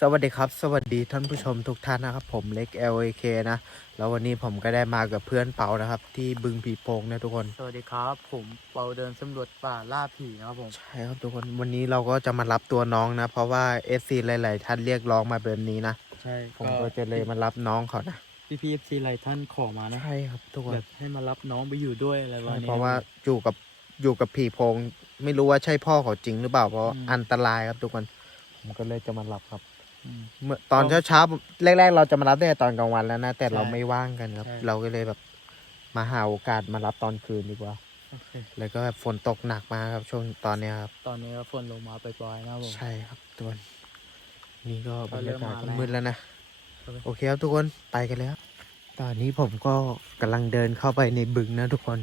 สวัสดีครับ สวัสดีท่านผู้ชมทุกท่านนะครับ ผมเล็ก LAK นะ แล้ววันนี้ผมก็ได้มากับเพื่อนเปานะครับ ที่บึงผีโพงนะทุกคน สวัสดีครับ ผมเปาเดินสำรวจป่าล่าผีนะครับผมใช่ครับทุกคนวันนี้เราก็จะมารับตัวน้องนะ เพราะว่า FC หลาย ๆ ท่านเรียกร้องมาแบบนี้นะ ใช่ผมก็จะเลยมารับน้องเขานะพี่พีเอฟซีหลายท่านขอมานะใช่ครับทุกคนแบบให้มารับน้องไปอยู่ด้วยอะไรประมาณนี้เพราะว่าอยู่กับอยู่กับผีโพง ไม่รู้ว่าใช่พ่อเขาจริงหรือเปล่าเพราะอืมอันตรายครับทุกคนผมก็เลยจะมารับครับอืม เมื่อตอนเช้าเช้าๆแรก ๆ เราจะมารับตั้งแต่ตอนกลางวันแล้วนะ แต่ใช่เราไม่ว่างกันครับ ใช่ เราก็เลยแบบมาหาโอกาสมารับตอนคืนดีกว่า โอเค แล้วก็แบบฝนตกหนักมากครับ ช่วงตอนเนี้ยครับ ตอนนี้ก็ฝนลงมาปล่อยๆนะครับผม ใช่ครับทุกคนนี่ก็บก็รรเริ่ยามกาศมาก็แล้วมืดแล้วนะ ครับผมโอเคครับทุกคนไปกันแล้ว ตอนนี้ผมก็กำลังเดินเข้าไปในบึงนะทุกคน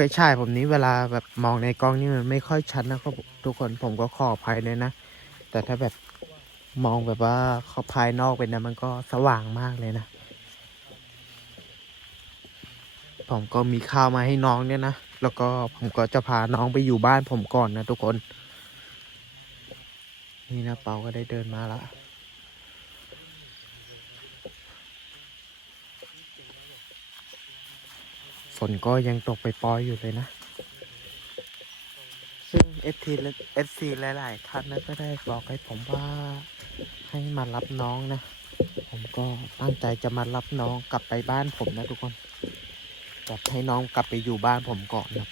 ฟฉายผมนี้เวลาแบบมองในกล้องนี่มันไม่ค่อยชัดนะครับทุกคนผมก็ขออภัยเลยนะ แต่ถ้าแบบมองแบบว่าเขาภายนอกเป็นนะมันก็สว่างมากเลยนะ ผมก็มีข้าวมาให้น้องเนี่ยนะ แล้วก็ผมก็จะพาน้องไปอยู่บ้านผมก่อนนะทุกคน นี่นะเปาก็ได้เดินมาละ ฝนก็ยังตกไปปล่อยอยู่เลยนะ ซึ่ง FT และ FC หลาย ๆ ท่านนะก็ได้บอกให้ผมว่าให้มารับน้องนะ ผมก็ตั้งใจจะมารับน้องกลับไปบ้านผมนะทุกคนแบบให้น้องกลับไปอยู่บ้านผมก่อนนะ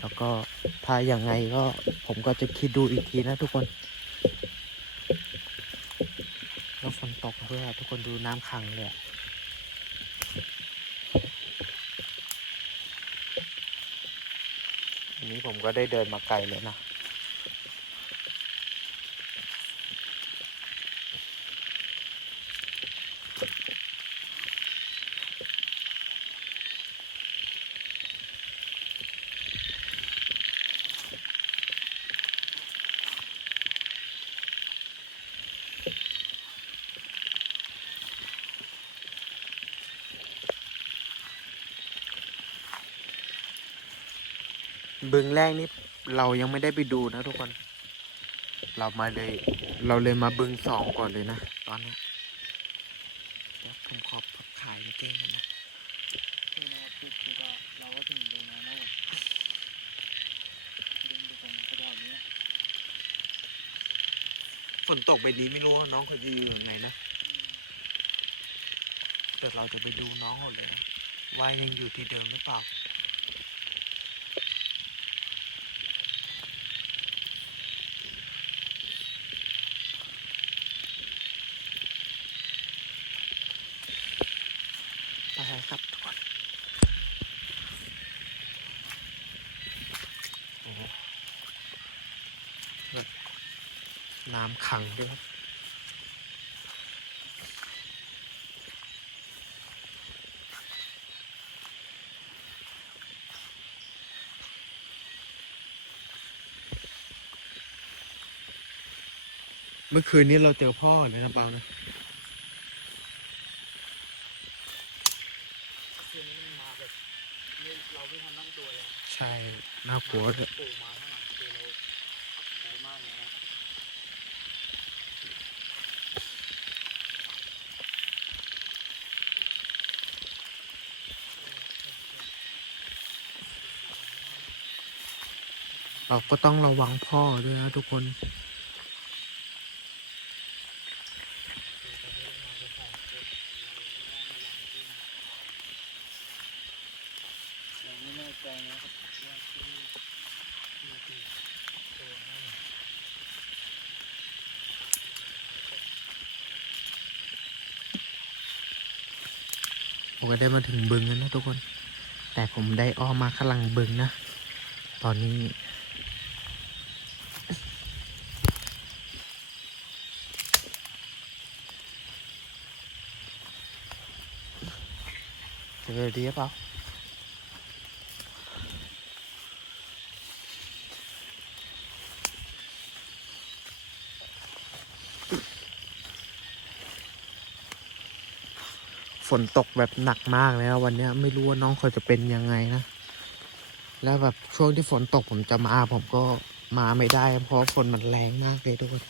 แล้วก็ถ้าอย่างไงก็ผมก็จะคิดดูอีกทีนะทุกคนแล้วฝนตกด้วยอทุกคนดูน้ำขังเลยอะ อันนี้ ผมก็ได้เดินมาไกลเลยนะ บึงแรกนี่เรายังไม่ได้ไปดูนะทุกคน เรามาเลย เราเลยมาบึงสองก่อนเลยนะตอนนี้เดี๋ยวผมขอพักขายเกงก่อนนะนี่นะครับคือก็เราก็ถึงตรงนั้นนะผมเดินดูตรงกระดอนนี้นะฝนตกไปดีไม่รู้ว่าน้องเขาจะอยู่ยังไงนะเดี๋ยวเราจะไปดูน้องเขาเลยนะว่ายังอยู่ที่เดิมหรือเปล่า ไปครับทุกคนโอ้โหแบบน้ำขังด้วยครับเมื่อคืนนี้เราเจอพ่อเลยนะเปานะ คืนนี้มันมาแบบไม่เราไม่ทันตั้งตัวเลยนะ ใช่ น่ากลัวเลยเราก็ต้องระวังพ่อด้วยนะทุกคน เราไม่แน่ใจนะครับว่าที่นี่มีกี่ตัวนะผม ผม ก็ได้มาถึงบึงแล้วนะทุกคน แต่ผมได้อ้อมมาข้างหลังบึงนะ ตอนนี้ เจอดีหรือเปล่า ฝนตกแบบหนักมากแล้ววันนี้ไม่รู้ว่าน้องเขาจะเป็นยังไงนะ แล้วแบบช่วงที่ฝนตกผมจะมาผมก็มาไม่ได้ เพราะฝนมันแรงมากเลยทุกคน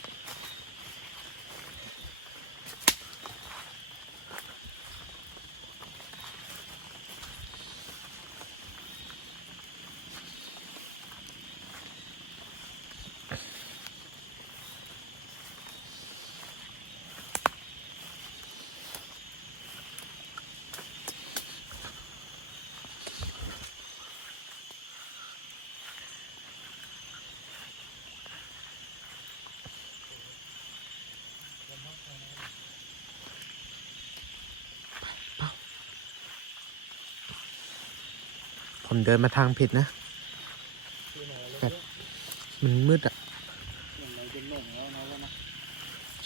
ผมเดินมาทางผิดนะแบบมันมืดอะเหมือนเราจะหลงแล้วนะว่านะ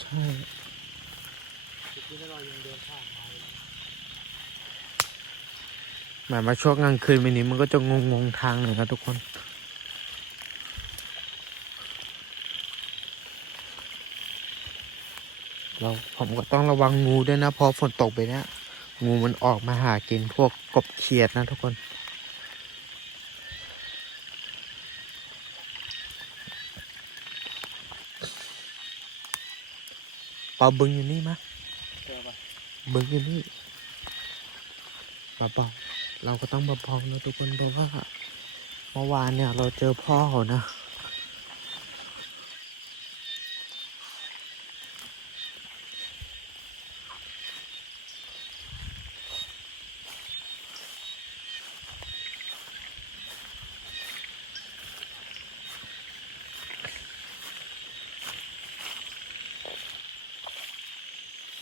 ใช่ที่เรายังเดินผ่านมายนะหมายว่าช่วงกลางคืนวันนี้มันก็จะงงงทางหน่อยครับทุกคนเราผมก็ต้องระวังงูด้วยนะเพอฝนตกไปเนี่ยงูมันออกมาหากินพวกกบเขียดนะทุกคน ปลาบึงอยู่นี่มะเจอปะบึงอยู่นี่มาบอกเราก็ต้องมาบอกนะทุกคนเพราะว่าเมื่อวานเนี่ยเราเจอพ่อเขานะ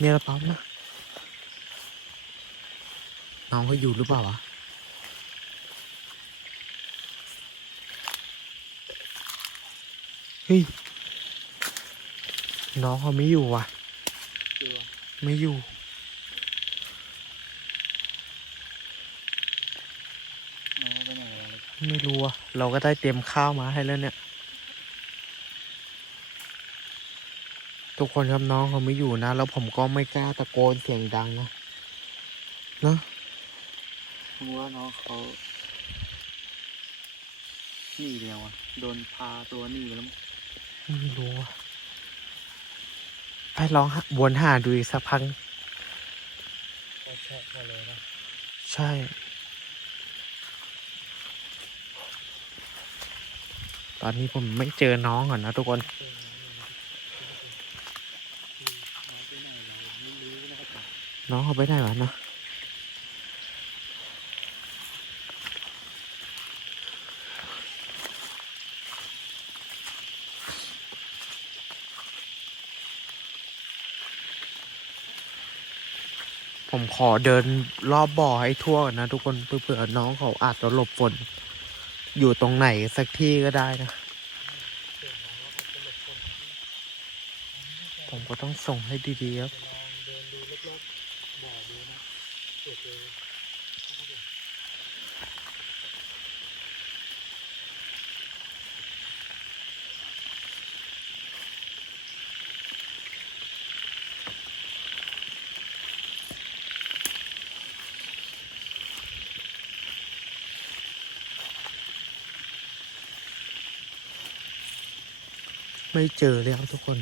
มีอะไรเปล่านะน้องเขาอยู่หรือเปล่าวะเฮ้ยน้องเขาไม่อยู่ว่ะเจอปะไม่อยู่น้องไปไหนแล้วไม่รู้อะเราก็ได้เตรียมข้าวมาให้แล้วเนี่ย ทุกคนครับน้องเขาไม่อยู่นะ แล้วผมก็ไม่กล้าตะโกนเสียงดังนะเนอะผมว่าน้องเขาหนีเดียวอะโดนพาตัวหนีไปแล้วมั้งไม่รู้อะไปลองหาวนหาดูอีกสักพักก็แชะมาเลยนะใช่ ตอนนี้ผมไม่เจอน้องก่อนนะทุกคนน้องไปไหนเลยไม่รู้ น้องเขาไปได้หนวะเนอะผมขอเดินรอบบ่อให้ทั่วก่อนนะทุกคนเผื่อๆน้องเขาอาจจะหลบฝน อยู่ตรงไหนสักที่ก็ได้นะ ผมก็ต้องส่งให้ดีๆครับ ลองเดินดูรอบๆบ่อดูนะเผื่อเจอนะครับผม ไม่เจอเลยครับทุกคน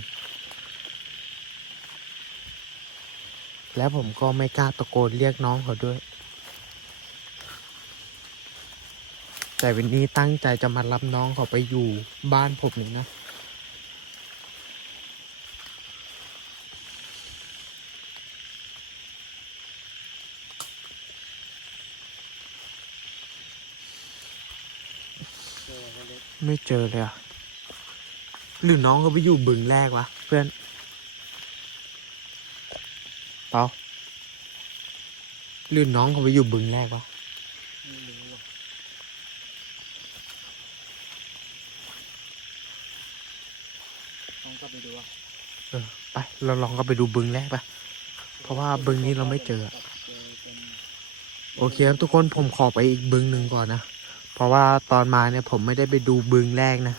แล้วผมก็ไม่กล้าตะโกนเรียกน้องเขาด้วย แต่วันนี้ตั้งใจจะมารับน้องเขาไปอยู่บ้านผมนี่นะไม่เจอเลยอะ หรือน้องเขาไปอยู่บึงแรกวะเพื่อนเปล่าหรือน้องเขาไปอยู่บึงแรกวะไม่รู้อะลองกลับไปดูอะเออไปเราลองก็ไปดูบึงแรกปะเพราะว่าบึงนี้เราไม่เจอ โอเคครับทุกคนผมขอไปอีกบึงหนึ่งก่อนนะ เพราะว่าตอนมาเนี่ยผมไม่ได้ไปดูบึงแรกนะ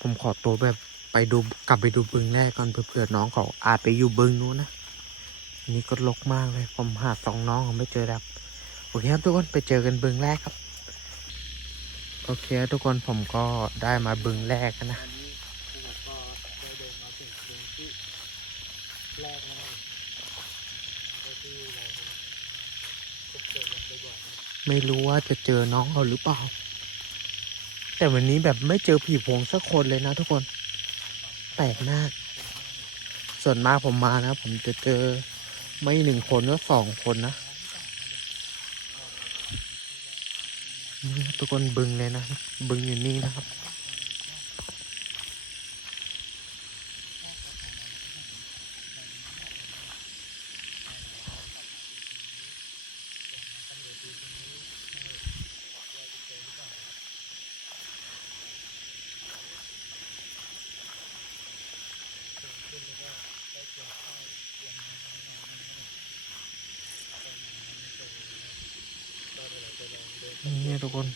ผมขอตัวแบบไปดูกลับไปดูบึงแรกก่อนเผื่อน้องเขาอาจไปอยู่บึงนู้นนะนี่ก็ลกมากเลย ผมหาสองน้องเขาไม่เจอแล้วโอเคครับทุกคนไปเจอกันบึงแรกครับโอเคทุกคนผมก็ได้มาบึงแรกแล้วนผมก็ได้มาถึงตรงแรกนะนะไม่รู้ว่าจะเจอน้องเขาหรือเปล่า แต่วันนี้แบบไม่เจอผีโพงสักคนเลยนะทุกคนแปลกมาก ส่วนมากผมมานะ ผมจะเจอไม่หนึ่งคนก็สองคนนะทุกคนบึงเลยนะ บึงอยู่นี่นะครับ นี่ทุกคน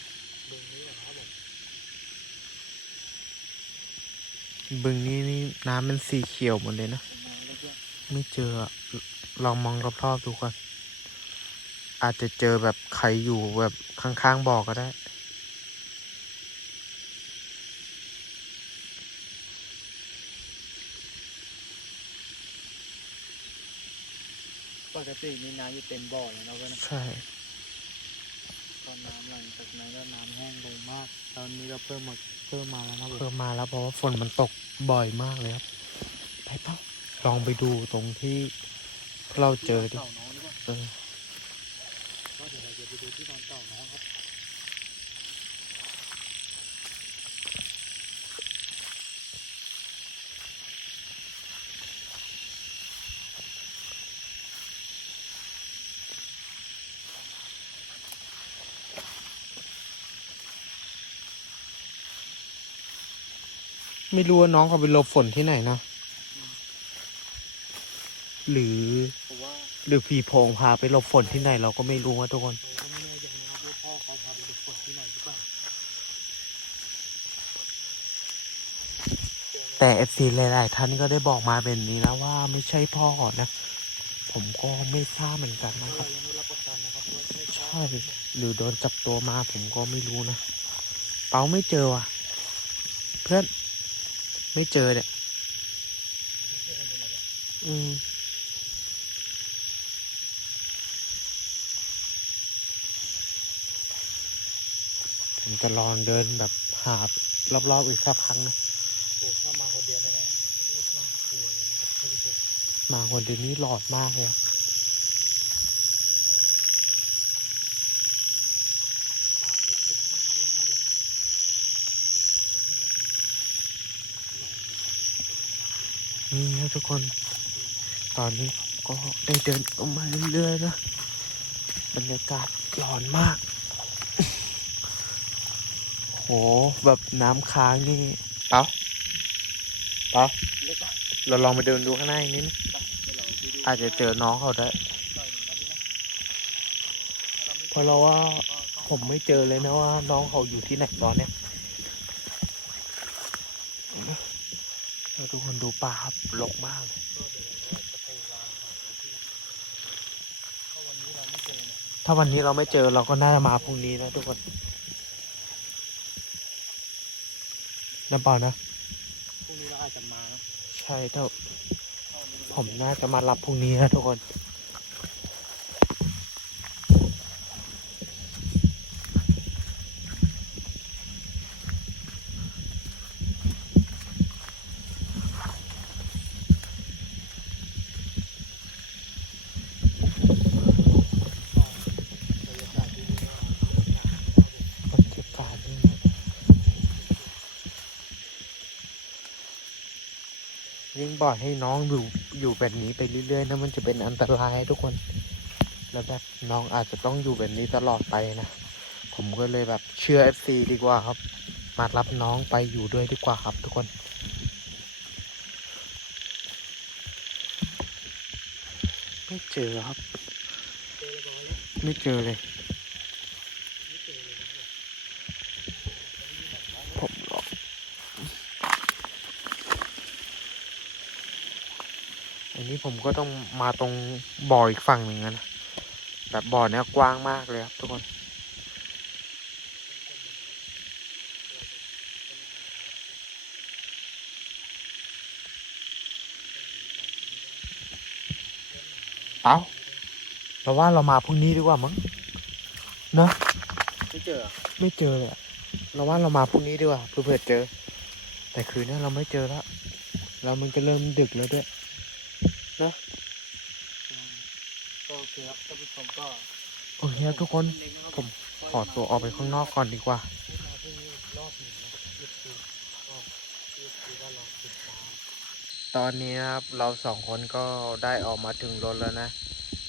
บึงนี้นี่น้ำเป็นสีเขียวหมดเลยนะ ไม่เจอ ลองมองรอบๆดูก่อนอาจจะเจอแบบใครอยู่แบบข้างๆบ่อก็ได้ ปกตินี่น้ำจะเต็มบ่อเลยนะเพื่อนนะใช่ ตอนน้ำหลังจากนั้นก็น้ำแห้งลงมาก ตอนนี้ก็เพิ่มมาเพิ่มมาแล้วนะผมเพิ่มมาแล้วเพราะว่าฝนมันตกบ่อยมากเลยครับ ไปเป้าลองไปดูตรงที่เราเจอดิ เต่าน้องนี่ป่ะเออ ก็เดี๋ยวเราจะไปดูที่นอนเต่าน้องครับ ไม่รู้ว่าน้องเขาไปหลบฝนที่ไหนนะ หรือ หรือผีโพงพาไปหลบฝนที่ไหน เราก็ไม่รู้ว่าทุกคนแน่ใจนะครับว่าพ่อเขาพาไปดูฝนที่ไหลาแต่เอฟซีหลาย ๆ ท่านก็ได้บอกมาเป็นนี้นะว่าไม่ใช่พ่อนะ ผมก็ไม่ทราบเหมือนกันนะครับใช่พ่อใช่หรือโดนจับตัวมาผมก็ไม่รู้นะ เปาไม่เจอว่ะ เพื่อน ไม่เจอเนี่ยไม่ใช่อะไรเลยเหรออืมผมจะลองเดินแบบหารอบๆอีกสักครั้งนะโอ้ถ้ามาคนเดียวไม่ได้พูดมากกลัวเลยนะครับท่านผู้ชมมาคนเดียวนี้หลอดมากเลยครับ ป่าเล็กๆมากเลยนะผม นี่นะทุกคน ตอนนี้ก็ได้เดินออกมาเรื่อยๆนะ บรรยากาศร้อนมาก โห แบบน้ำค้างนี่เปาเปาเล็กปะเราลองไปเดินดูข้างในนิดนึงไปเดี๋ยวเราไปดูอาจจะเจอน้องเขาได้เพราะเราว่าผมไม่เจอเลยนะว่าน้องเขาอยู่ที่ไหนตอนเนี้ยเรา ทุกคนดูป่าครับรกมากเลยก็เดี๋ยวเราจะพยายามหาที่นะถ้าวันนี้เราไม่เจอเนี่ยถ้าวันนี้เราไม่เจอเราก็น่าจะมาพรุ่งนี้นะทุกคนนะเปล่านะพรุ่งนี้เราอาจจะมานะใช่ถ้าถ้าวันนี้ผมน่าจะมารับพรุ่งนี้นะทุกคน บรรยากาศดีๆนะ บรรยากาศนี่นะ ยิ่อกให้น้องอยู่อยู่แบบนี้ไปเรื่อยๆนะมันจะเป็นอันตรายทุกคน แล้วแบบน้องอาจจะต้องอยู่แบบนี้ตลอดไปนะผมก็เลยแบบเชื่อ FC ดีกว่าครับ มารับน้องไปอยู่ด้วยดีกว่าครับทุกคนไม่เจอครับ ไม่เจอเลย ผมก็ต้องมาตรงบ่ออีกฝั่งหนึ่งนะ แบบบ่อเนี้ยกว้างมากเลยครับทุกคน เอาเราว่าเรามาพรุ่งนี้ดีกว่ามั้งนะไม่เจอ ไม่เจอเลยเราว่าเรามาพรุ่งนี้ดีกว่าเพื่อเผื่อเจอ แต่คืนนี้เราไม่เจอแล้วแล้มันจะเริ่มดึกแล้วด้วย เคครับท่านผู้ชมก็โอเคครับทุกคน ผมขอตัวออกไปข้างนอกก่อนดีกว่าให้มาที่นี่รอบหนึ่งนะยี่สิบก็ยี่สิบก็ลองติดตามตอนนี้นะครับเราสองคนก็ได้ออกมาถึงรถแล้วนะ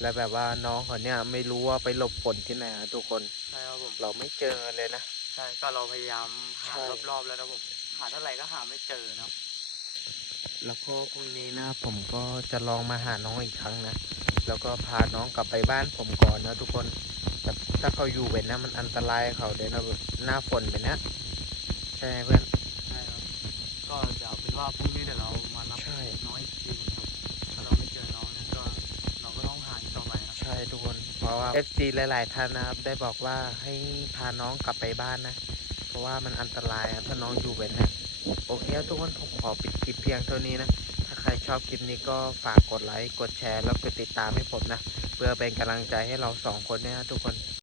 และแบบว่าน้องเขาเนี่ยไม่รู้ว่าไปหลบฝนที่ไหนอะทุกคน ใช่ครับผมเราไม่เจอเลยนะ ใช่ก็เราพยายามหาใช่รอบๆแล้วนะผมหาเท่าไหร่ก็หาไม่เจอนะครับแล้วก็พรุ่งนี้นะผมก็จะลองมาหาน้องอีกครั้งนะ แล้วก็พาน้องกลับไปบ้านผมก่อนนะทุกคนแบบถ้าเขาอยู่เว้นนะมันอันตรายกับเขาเดี๋ยวนะแบบหน้าฝนไปนะใช่ไหมเพื่อนใช่ครับก็เดี๋ยวเอาเป็นว่าพรุ่งนี้เดี๋ยวเรามารับใช่น้องอีกทีหนึงครับถ้าเราไม่เจอน้องเนี่ยก็เราก็ต้องหาอีกต่อไปครับใช่ทุกคนเพราะว่า FC หลาย ๆ ท่านนะครับได้บอกว่าให้พาน้องกลับไปบ้านนะ เพราะว่ามันอันตรายอะถ้าน้องอยู่เว้นนะโอเคครับทุกคนผมขอปิดคลิปเพียงเท่านี้นะถ้าใคร ชอบคลิปนี้ก็ฝากกดไลค์ กดแชร์ แล้วกดติดตามให้ผมนะ เพื่อเป็นกำลังใจให้เราสองคนเนี่ยนะทุกคน